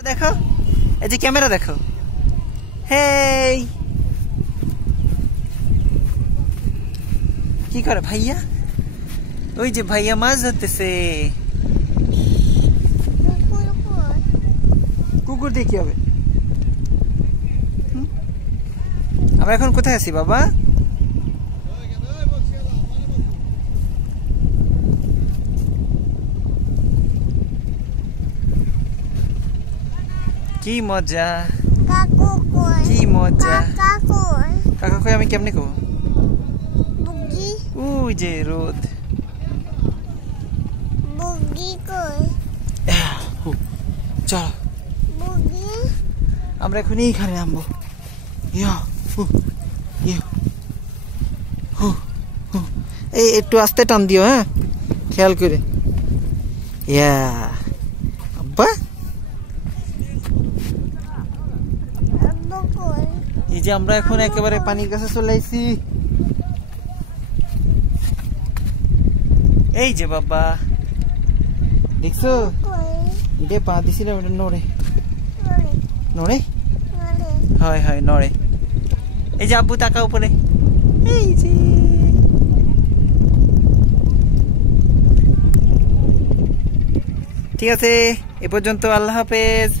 দেখো এই যে ক্যামেরা দেখো। হেই কি করে ভাইয়া? ওই যে ভাইয়া মাছ ধরতেছে। কুকুর দিয়ে কি হবে? আমরা এখন কোথায় আছি বাবা? কি মজা, কি মজা। কাকা কই আমি কেমনে কব? ওই যে রোদ। চল আমরা এখন এইখানে নামবো। এই একটু আস্তে টান দিও, হ্যাঁ খেয়াল করে। আব্বা এই যে আমরা এখন একেবারে পানির কাছে চলে আইছি। এই যে বাবা দেখছো, এটা পা দিছিলাম, এটা নড়ে নড়ে, হয় হয় নড়ে। এই যে আব্বু তাকা উপরে। এই যে ঠিক আছে, এ পর্যন্ত। আল্লাহ হাফেজ।